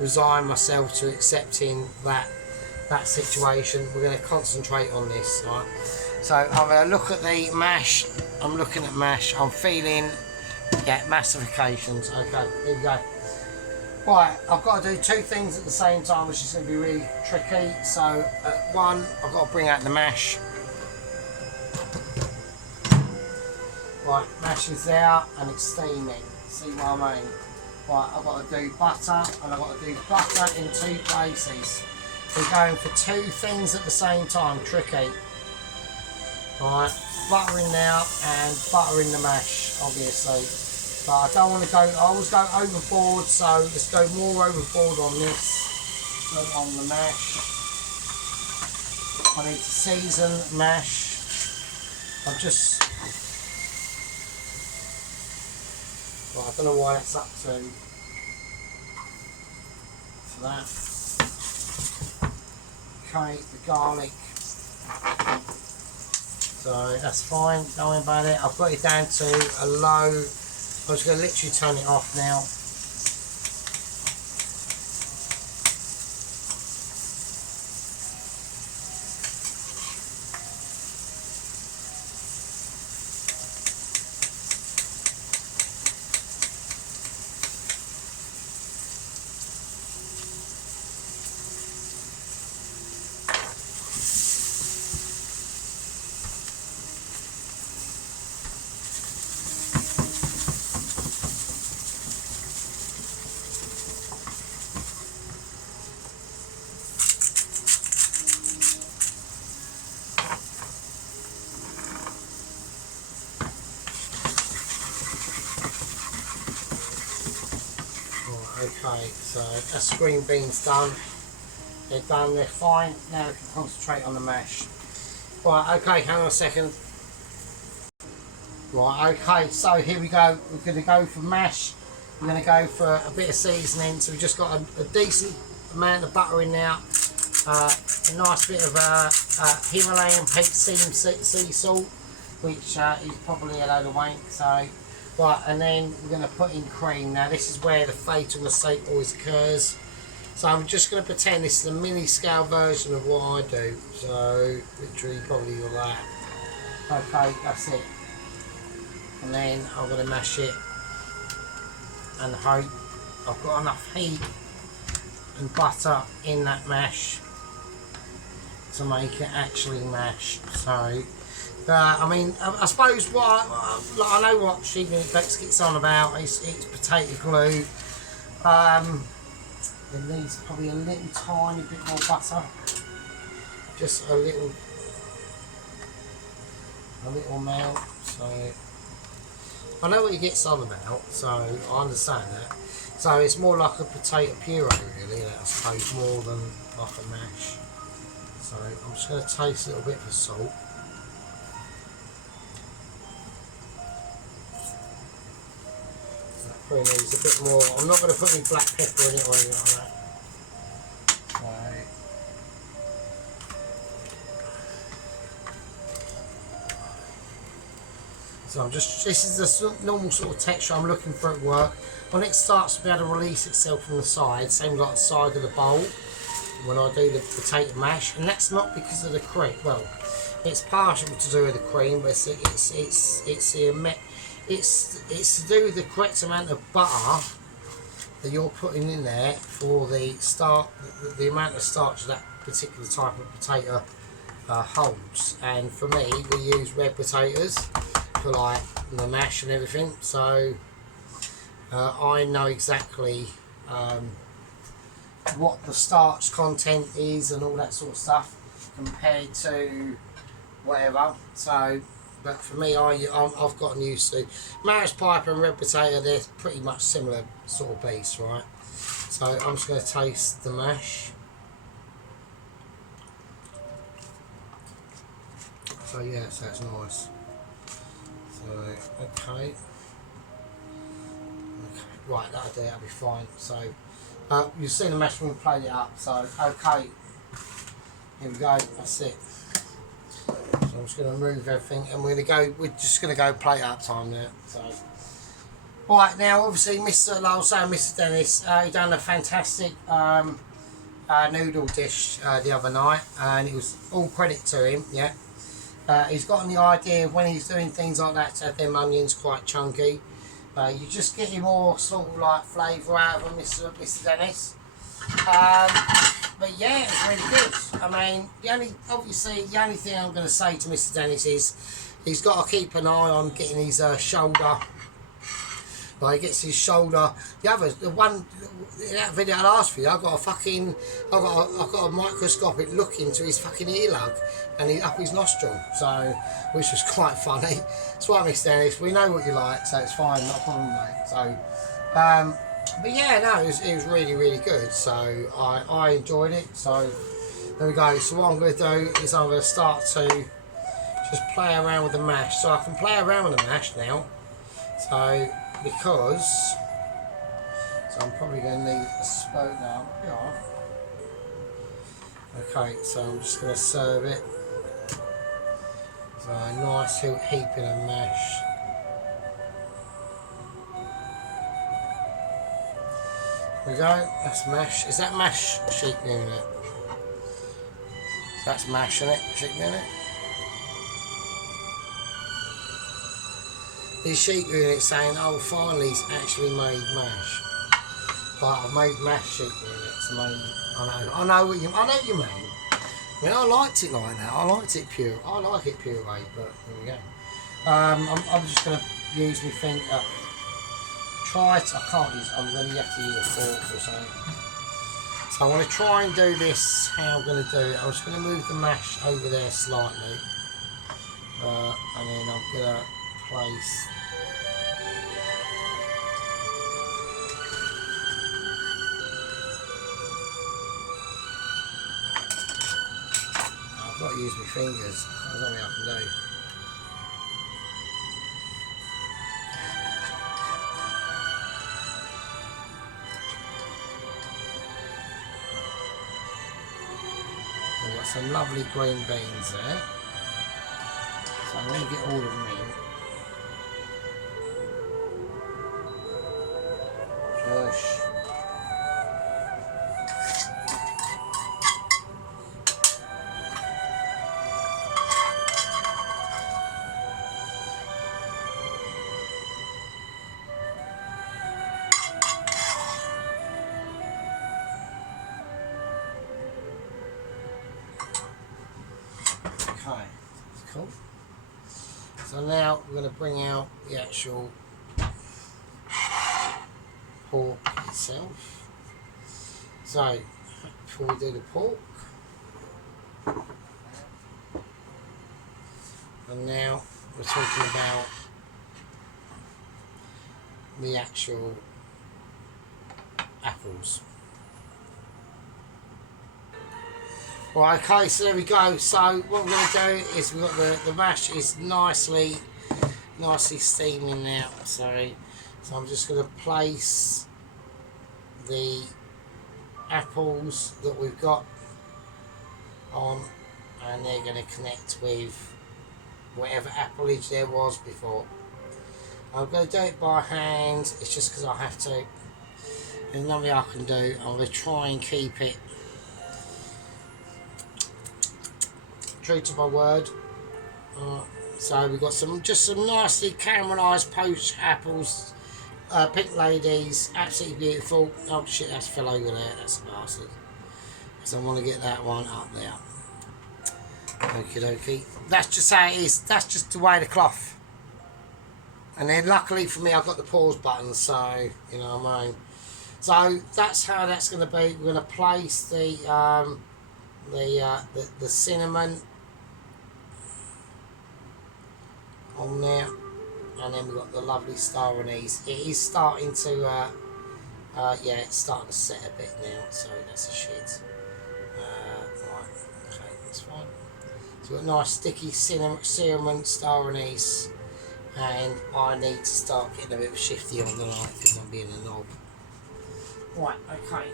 resign myself to accepting that situation. We're going to concentrate on this, right? So I'm going to look at the mash. I'm looking at mash. I'm feeling, yeah, massifications. Okay, here we go. Right, I've got to do two things at the same time, which is going to be really tricky. So one, I've got to bring out the mash. Right, mash is there and it's steaming. See what I mean? Right, I've got to do butter, and I've got to do butter in two places. We're going for two things at the same time. Tricky. Right, butter in there and butter in the mash, obviously. But I don't want to go. I always go overboard, so let's go more overboard on this than on the mash. I need to season mash. I'm just. Well, I don't know why it's up to that. Okay, the garlic. So that's fine, don't worry about it. I've got it down to a low. I'm just going to literally turn it off now. Okay, so that's green beans done. They're done, they're fine. Now we can concentrate on the mash. Right, okay, hang on a second. Right, okay, so here we go. We're going to go for mash. We're going to go for a bit of seasoning. So we've just got a decent amount of butter in there. A nice bit of Himalayan pink sea salt, which is probably a load of wank. So. Right, and then we're going to put in cream. Now this is where the fatal mistake always occurs. So I'm just going to pretend this is a mini scale version of what I do. So literally probably all that. Okay, that's it. And then I'm going to mash it and hope I've got enough heat and butter in that mash to make it actually mash. So I mean, I suppose what I know what Sheep Bex gets on about is potato glue. It needs probably a little tiny bit more butter, just a little amount. So I know what he gets on about, so I understand that. So it's more like a potato puree, really. I suppose more than like a mash. So I'm just going to taste a little bit of the salt. Probably needs a bit more. I'm not going to put any black pepper in it or anything like that. So I'm just. This is the normal sort of texture I'm looking for at work. When it starts to be able to release itself from the side, same like the side of the bowl, when I do the potato mash, and that's not because of the cream. Well, it's partially to do with the cream, but it's to do with the correct amount of butter that you're putting in there for the the amount of starch that particular type of potato holds. And for me, we use red potatoes for like the mash and everything, so I know exactly what the starch content is and all that sort of stuff compared to whatever. So, but for me, I've gotten used to Maris Piper and red potato. They're pretty much similar sort of beasts, right? So I'm just going to taste the mash. So yeah, so that's nice. So okay, right, that'll do. That'll be fine. So you've seen the mash when we played it up. So okay, here we go. That's it. So I'm just going to remove everything, and we're just going to go plate up time now. So, right now, obviously, Mr. Lowell and Mr. Dennis, he done a fantastic noodle dish the other night, and it was all credit to him. Yeah, he's gotten the idea of when he's doing things like that to have them onions quite chunky. You just get more sort of like flavour out of them, Mr. Dennis. But yeah, it was really good. I mean, the only thing I'm going to say to Mr. Dennis is he's got to keep an eye on getting his shoulder. Like he gets his shoulder. The one in that video I asked for you, I've got a microscopic look into his fucking earlug and up his nostril. So, which was quite funny. That's why, Mr. Dennis, we know what you like, so it's fine, not a problem, mate. So. But yeah, no, it was really, really good. So I enjoyed it. So there we go. So what I'm going to do is I'm going to start to just play around with the mash. So I can play around with the mash now. So I'm probably going to need a spoon now. Yeah. Okay, so I'm just going to serve it. So a nice heaping of mash. There we go, that's mash. Is that mash, sheep unit? So that's mash, isn't it? Sheep unit. These sheep units saying, oh, finally he's actually made mash. But I've made mash sheep units. I know what you mean. I mean, I liked it like that. I liked it pure. I like it pureed, but there we go. I'm just going to use my finger. I can't use. I'm going to have to use a fork or something. So I'm going to try and do this. How I'm going to do it? I'm just going to move the mash over there slightly, and then I'm going to place. I've got to use my fingers. There's nothing I can do. We've got some lovely green beans there. So I'm going to get all of them in. Push. Okay, that's cool. So now we're going to bring out the actual pork itself. So before we do the pork, and now we're talking about the actual apples. Right, okay, so there we go. So what we're going to do is we've got the mash is nicely steaming now. So I'm just going to place the apples that we've got on, and they're going to connect with whatever applage there was before. I'm going to do it by hand. It's just because I have to. There's nothing I can do. I'm going to try and keep it true to my word. So we've got just some nicely caramelised poached apples, pink ladies, absolutely beautiful. Oh shit, that's fell over there. That's a bastard. So I want to get that one up there. Okie dokie. That's just how it is. That's just the way the cloth. And then luckily for me, I've got the pause button, so you know what I mean. So that's how that's going to be. We're going to place the cinnamon on there, and then we've got the lovely star anise. It is starting to, yeah, it's starting to set a bit now, so that's a shit. Right, okay, that's fine. So we've got nice sticky cinnamon star anise, and I need to start getting a bit of shifty on the light because I'm being a knob. Right, okay.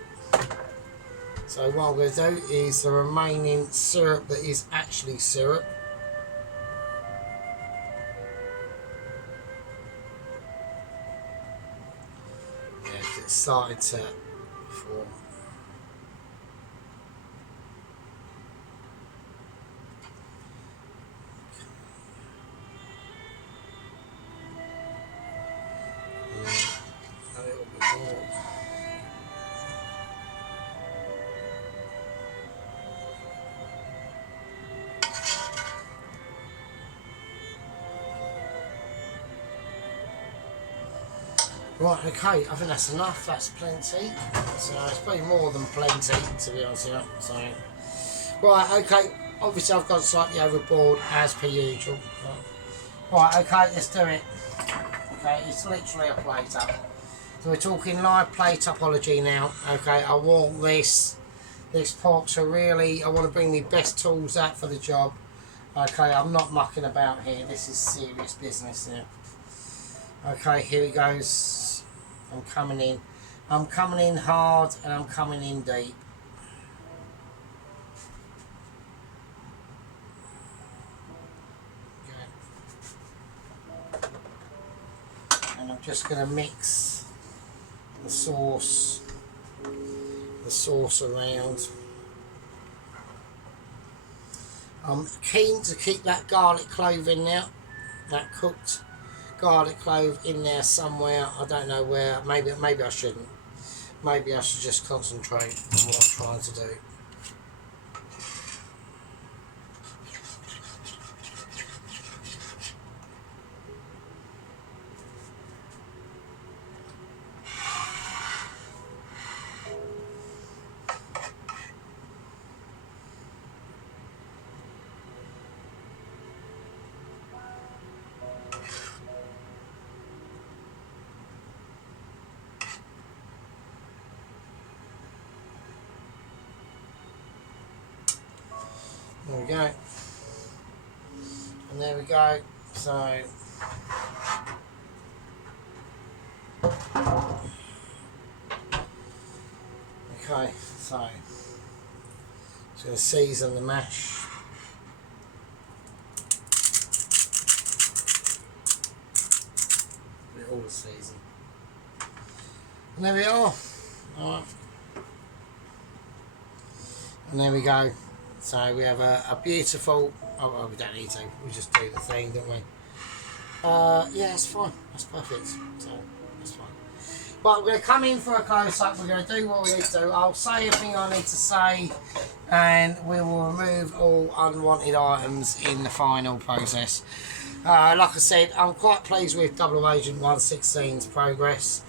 So what I'm going to do is the remaining syrup that is actually syrup. Yeah, it's started to form. A little bit more. Right, okay, I think that's enough, that's plenty. So it's probably more than plenty, to be honest with you. So, right, okay, obviously I've gone slightly overboard, as per usual. Right, okay, let's do it. Okay, it's literally a plate up. So we're talking live plate topology now. Okay, I want this pot to really, I want to bring the best tools out for the job. Okay, I'm not mucking about here, this is serious business now. Okay, here he goes. I'm coming in. I'm coming in hard and I'm coming in deep. Okay. And I'm just going to mix the sauce around. I'm keen to keep that garlic clove in there, that cooked garlic clove in there somewhere. I don't know where. Maybe I shouldn't. Maybe I should just concentrate on what I'm trying to do. There we go. And there we go. So okay, so just going to season the mash. It all seasoned. And there we are. Alright. And there we go. So we have a beautiful, oh, we don't need to, we just do the thing, don't we? Yeah, it's fine, that's perfect, so that's fine. But we're going to come in for a close-up, we're going to do what we need to do. I'll say everything I need to say, and we will remove all unwanted items in the final process. Like I said, I'm quite pleased with Double Agent 116's progress.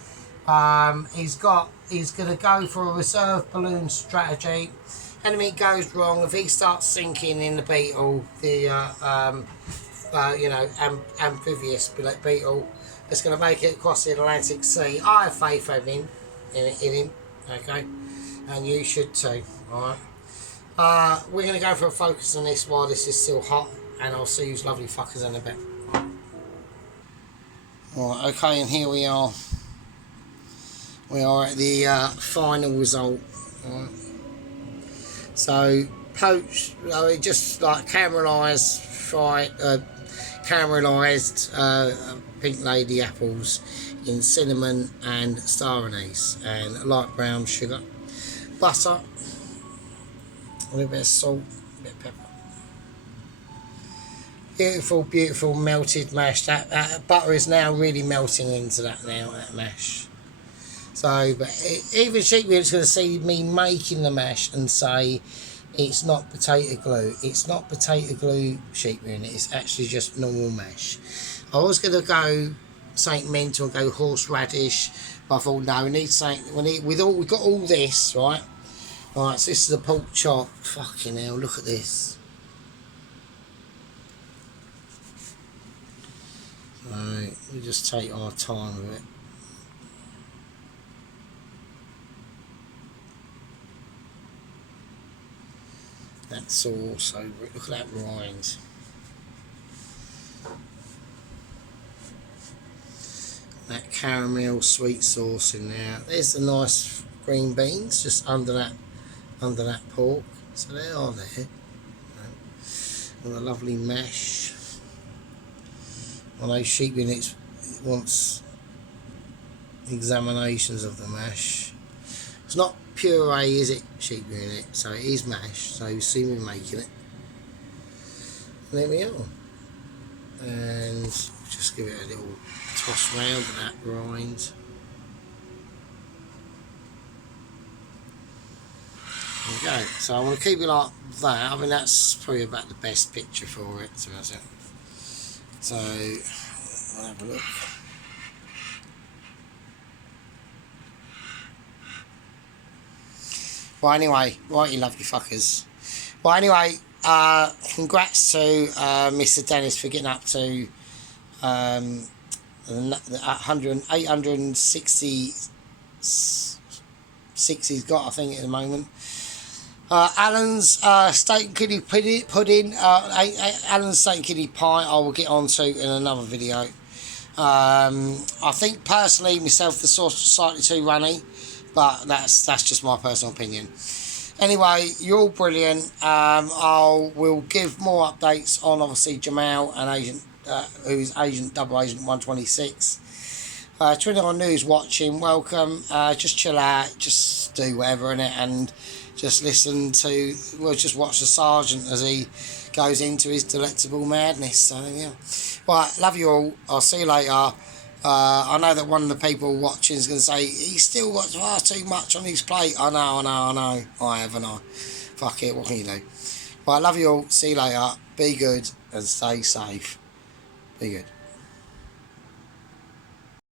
He's going to go for a reserve balloon strategy. Anything goes wrong, if he starts sinking in the beetle, the you know, amphibious beetle, it's going to make it across the Atlantic Sea. I have faith in him, okay, and you should too. All right, we're going to go for a focus on this while this is still hot, and I'll see you lovely fuckers in a bit. All right, okay, and here we are. We are at the final result. All right. So poached, just like caramelised pink lady apples in cinnamon and star anise and light brown sugar, butter, a little bit of salt, a bit of pepper, Beautiful, beautiful melted mash. That butter is now really melting into that now, that mash. So, but even sheep is going to see me making the mash and say it's not potato glue. It's not potato glue sheep in it. It's actually just normal mash. I was going to go something mental and go horseradish, but I thought no, we need something. We've got all this right. Right, so this is a pork chop. Fucking hell, look at this. Right, we just take our time with it. That's also, look at that rind. That caramel sweet sauce in there. There's the nice green beans just under that pork. So they are there. And the lovely mash. I know sheep units wants examinations of the mash. It's not puree, is it, sheep unit? So it is mash. So you see me making it. And there we are. And just give it a little toss round with that rind. There we go. So I'm going to keep it like that. I mean, that's probably about the best picture for it. So I'll have a look. Well, anyway, right, you lovely fuckers. Well, anyway, congrats to Mr. Dennis for getting up to 860 he's got, I think, at the moment. Alan's steak and kidney pudding, Alan's steak and kidney pie I will get on to in another video. I think personally myself the sauce was slightly too runny, but that's just my personal opinion. Anyway, you're all brilliant. We'll give more updates on obviously Jamal and Agent who's Double Agent 126. 29 News watching, welcome. Just chill out, just do whatever in it, and just listen to, just watch the sergeant as he goes into his delectable madness. So yeah, right, love you all. I'll see you later. I know that one of the people watching is going to say he's still got far too much on his plate. I know. I haven't. Fuck it. What can you do? Right, love you all. See you later. Be good and stay safe. Be good.